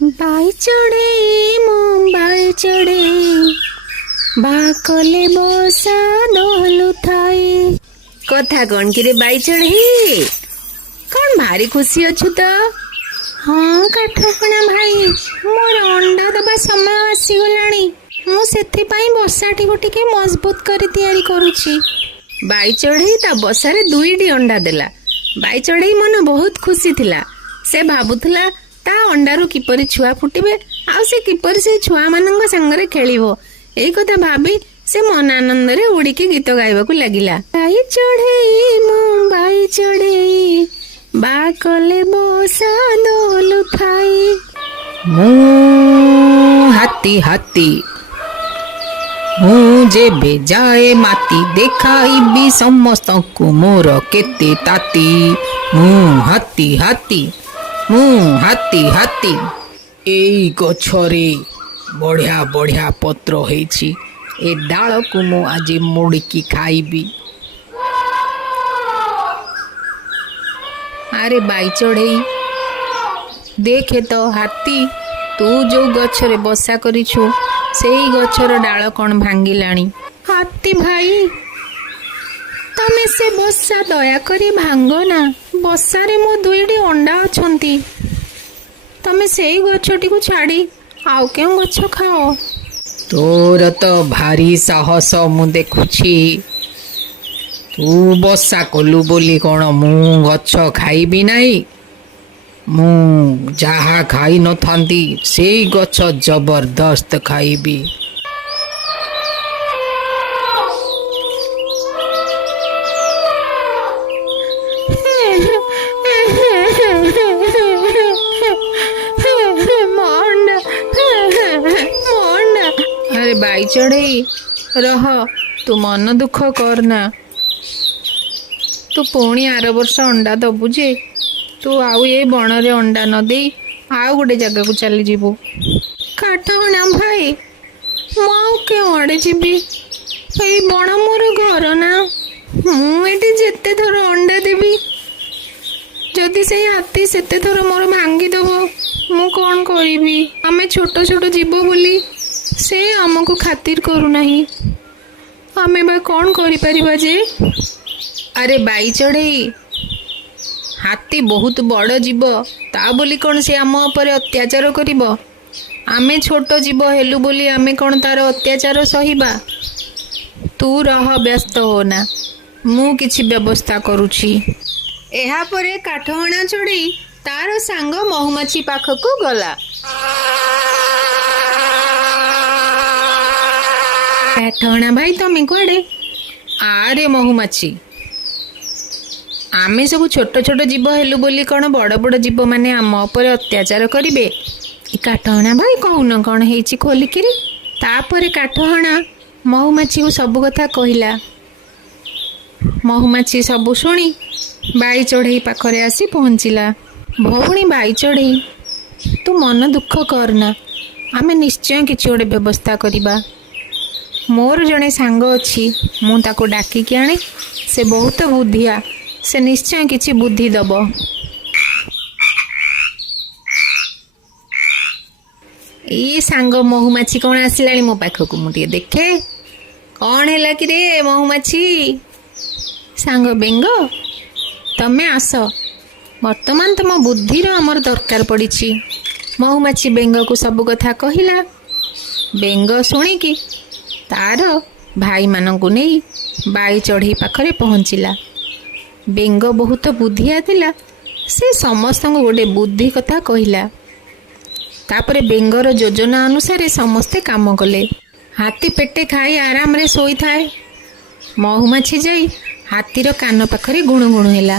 By चढ़े मुंबाई चढ़े बाकले बसा दहलु थाई। कथा कौन कि रे बाई चढ़े कौन भारी खुशी अच्छु तो? हाँ काठकणा भाई मोर अंडा दबा समय आसीगलानी मु सेथिपाई बसाटी को टिके मजबूत करी तैयारी करूची। बाई चढ़ई ता बसारे 2टी अंडा देला। बाई चढ़ई मन बहुत खुशी थिला। से भाबुथला ता अंडारू किपरि छुआ फुटिबे आ से किपरि से छुआ मानंग संगरे खेलिबो। एई कथा भाबी से मन आनंद रे उड़ीके गीत गाइबाकू लागिला। बाई चढ़ई मुंबाई चढ़ई बाकले बसा दहलु थाई। मु हाथी हाथी मु जेबे जाए माती देखाइबी समस्तंकु मोर केते ताती। मु हाथी हाथी मु हाथी हाथी। एई गछरे बढ़िया बढ़िया पत्र हेछि ए डाल को मु आज मोड़िकी खाइबी। अरे बाई चढ़ई देखे तो हाथी तू जो गछरे बसा करिछु सेई गछर डाल कौन भांगिलाणी। हाथी भाई तमे से बसा दया करी भांगो ना। बसारे मो 2टी अंडा अछंती। तमे सेई गछटी को छाड़ी आउ केउ गछ खाओ। तोर तो भारी साहस मु देखुछि। तू बसा कलु बोली कौन मु गछ खाइबी नाही? मु जहा खाई न थांती से गछ जबरदस्त खाइबी। अरे बाई चढ़ई रह तू मन दुख करना। तू पुणी आर वर्ष अंडा दबु जे तू आउ ये बण रे अंडा न दे आउ गोटे जगह को चली जीवु। काठगणा भाई मु क्यों आड़े जीवी? ये बण मोर घर ना। मुझे जेते थर अंडा देवी जदि से हाथी सेते थर मोर भांगी दब मु कौन करी? आमे छोट छोट जीव बोली से आमको खातिर करू नहीं। आमे बा कौन करि परिबा जे? अरे बाई चढ़ई हाथी बहुत बड़ जीव ता बोली कौन से आम ଉପରେ अत्याचार करिब? आमे छोट जीव हेलु बोली आमे कौन तार अत्याचार सहिबा? तू रह व्यस्त होना मु किछि व्यवस्था करूछि। एहा परे काठहणा चढ़ई तार सांग महुमाछी पाखकू गला। काठहणा भाई तमे कुआडे? आरे महुमाछी आमे सब छोट छोट जीव हेलु बोली कौन बड़ बड़ जीव माने आम ଉପରେ अत्याचार करिवे? काठहणा भाई कहून कौन हेछि खोलिकिरी। तापरे काठहणा महुमाछी को सब कथा कहिला। महुमाछी सब शुणी बाई चढ़ई पाखरे आसी पहुँचिला। भौणी बाई चढ़ई तू मन दुख करना आमे निश्चय किछि गोटे व्यवस्था करिबा। मोर जड़े सांग अच्छी मु ताको डाकिकी आने से बहुत बुद्धिया से निश्चय किछि बुद्धि दब। ये सांग महुमाछी कौन आसिलानी मो पाखकू मुझे देखे कौन है कि रे महुमाछी? सांग बेंग तमे आस वर्तमान तुम बुद्धिर आमर दरकार पड़ी। महुमाछी बेंग को सब कथा कहिला। बेंग शुणिकी तार भाई मानंकु नहीं बाई चढ़ई पाखरे पहुँचिला। बेंग बहुत बुद्धिया थिला से समस्त गोटे बुद्धि कथा कहिला। तापरे बेंगर योजना अनुसार समस्ते काम कले। हाथी पेटे खाई आराम रे सोई थाए। महुमाछी जाई हाथीर कान पाखरे गुणु गुणु हैला।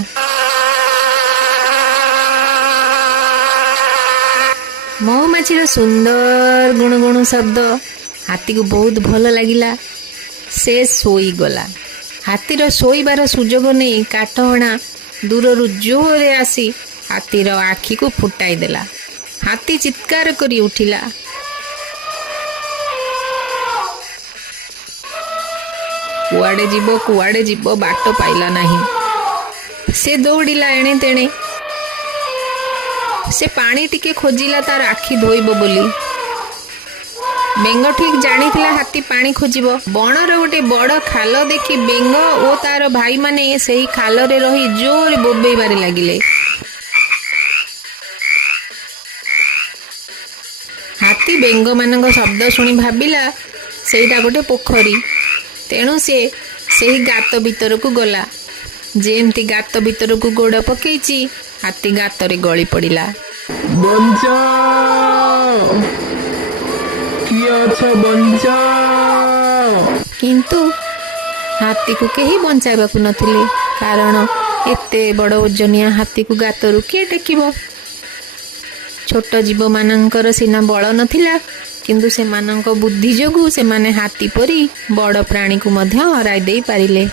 महुमाछीर सुंदर गुणु गुणु शब्द हाथी को बहुत भल लगिला। से सोई गला। हाथीर शोइबार सुजोग नहीं काठहणा दूररू जोरे आसी हाथीर आखि को फुटाई देला। हाथी चित्कार करी उठिला। कुआड़े जीव बाट पाइला नहीं। से दौड़िला एणे तेणे। से पानी टिके खोजिला तार आखि धोइब बोली। बेंग ठीक जानिथिला हाथी पानी खोजिब। बणर गोटे बड़ खाल देखि बेंग ओ तार भाई माने सेही खालरे रही जोर बोबेइबारे लागिले। हाथी बेंग मानक शब्द शुणी भाबिला सेईटा गोटे पोखरी, तेणु से सेही गात भितर को गला। जेमती गात भितर को गोड़ पकेइची हाथी गातरे गली पड़िला। बंचाओ, किए अछ बंचाओ। किंतु हाथी को केही बंचाइबाकु नथिले, कारण एते बड़ ओजनिया हाथी को गातरु किए टेकिबो। छोट जीव मानकर सिना बल नथिला, किंतु सेमानंक बुद्धि जोगु सेमाने हाथी परी बड़ प्राणी को मध्य हराई देई पारिले।